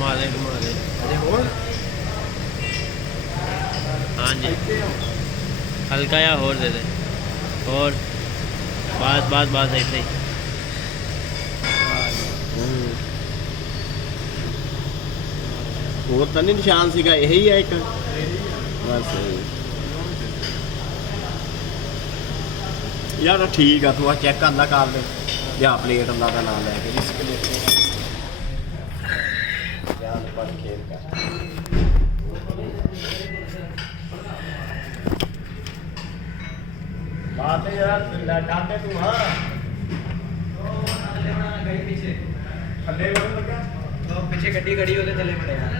घुमा दे अरे और हाँ जी हल्का या और दे दे और बस ऐसे ही ਹੋਰ ਤਾਂ ਨਹੀਂ ਨਿਸ਼ਾਨ ਸੀਗਾ ਇਹੀ ਹੈ ਇੱਕ ਬਸ ਯਾਰ ਠੀਕ ਆ ਤੂੰ ਆ ਚੈੱਕ ਕਰਦਾ ਕਰ ਲੈ ਜਾਂ ਪਲੇਟ ਦਾ ਨਾਮ ਲੈ ਕੇ ਇਸ ਪਲੇਟ ਧਿਆਨ ਪੜ ਖੇਲ ਕਰ बात है यार डांटे तू हाँ गई पीछे थल्ले लगा तो पीछे गड्डी खड़ी होते थले पड़े यार